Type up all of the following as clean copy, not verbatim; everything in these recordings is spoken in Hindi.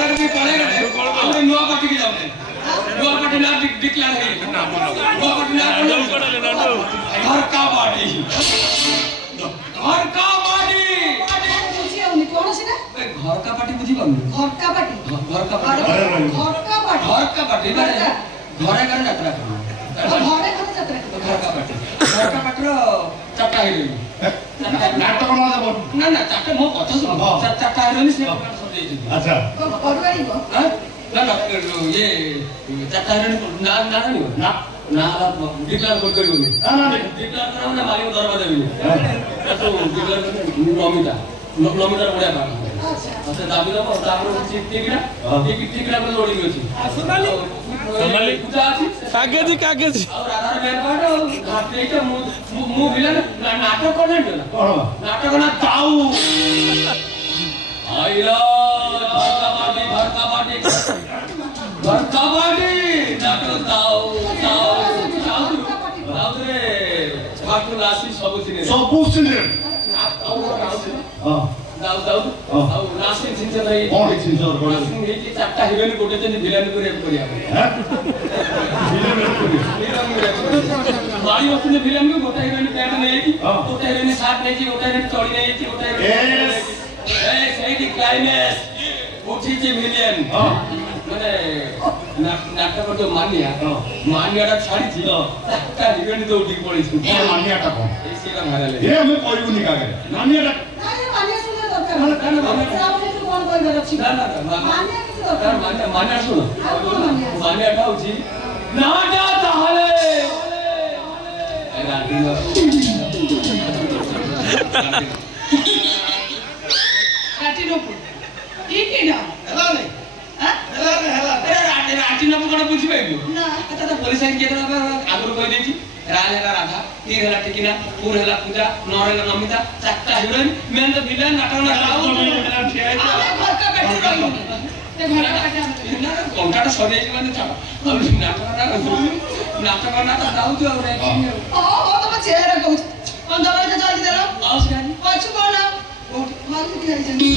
लगा के पड़े गए हमने नुआ पार्टी के जाओ नुआ पार्टी ना डिक्लेयर है नुआ पार्टी ना घर का पार्टी कौन सी ना घर का पार्टी बुझी बन घर का पार्टी घर का पार्टी घर का पार्टी घर का पार्टी घरे घरे यात्रा घर का पार्टी चाटा हिरोइन नाटक ना ना चाटा मो कथा सुन चाटा हिरोइन से अच्छा ना ना ये चाटा हिरोइन ना ना नहीं ना ना डिक्लेयर कर करियो नहीं ना डिक्लेयर करा ना मालिक दरवाजा भी तो डिक्लेयर नमिता नमिता बढिया काम अच्छा दाबी दब तापर टिकरा टिकरा में लोडिंग अछि सोनाली पूजा अछि कागज और आधार बैंक कार्ड घाटे के मु विलन नाटक कर देन ना नाटक ना ताऊ आइला घर का पार्टी नाटक ताऊ रे बाटू लासी सब सिने हां दाऊ और नासिन सिंह भाई कौन सिंह और कौन सिंह की चारटा हिरोइन गोटे जन विलन को रेप करिया हैं बाड़ी वस्तु विलन को गोटे हिरोइन पैंट नहीं की गोटे हिरोइन शर्ट नहीं की गोटे हिरोइन चोड़ी नहीं की गोटे ए सही दी क्लाइमैक्स उठी जी विलन माने नाटक जो मानियाटा छाड़ी थी ता हिरोइन तो उठी पड़ी थी मानियाटा कौन ए सीधा मारा ले ए मैं कोई नहीं कागे मानियाटा मानिया सुनो मानियाटा होची नाटा ताहले राटिनो ठीक है ना हेला नहीं हेला राटिनो कोन बुझी पाइबो ना कथा तो पुलिस आइन केतरा आगुर कहि देछि राज हेला राधा तीर हेला टिकिना पूर हेला पूजा नर हेला नमिता चारटा हिरोइन मेन तो विलन नाटक ना घर का बैठ गई ते घर का ना कंटाटा सरी जाई माने छाड़ अब नाटक ना तो दाऊ जो रे ओ तो मैं चेहरा कहू अंदर के जाई देला आउस गानी पाछु कोन मार के आई जनी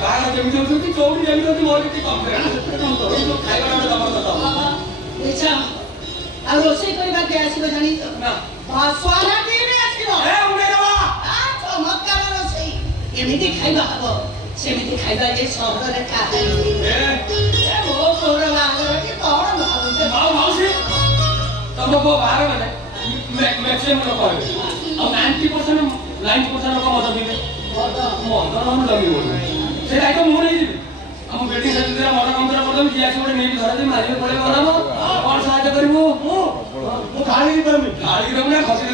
बाहर जमी होती चौड़ी जमी होती मोर की कम करे तो खाइबा ना तमर बताओ अच्छा अब रोसे कोई बात है आसीबो जानी ना स्वाना की में आसीबो ए उमेरवा आ चमत्कार रोसे एमिति खाइबा हबो सेमिति खाइबा ये शहर रे खाए ए वो तोरा लागर के कौन भाबे मां मौसी तब वो बाहर माने मैक्सिमम लोग कहबे अब 90% लोग मत दिबे मत हम लगी बोल से आई तो मु नहीं जी हम बेटी से तेरा मन मंत्र करदम किया से नहीं धरा दे मारिए पड़े बनाबो कौन सहायता करिवो मु गाड़ी करबी ना खसी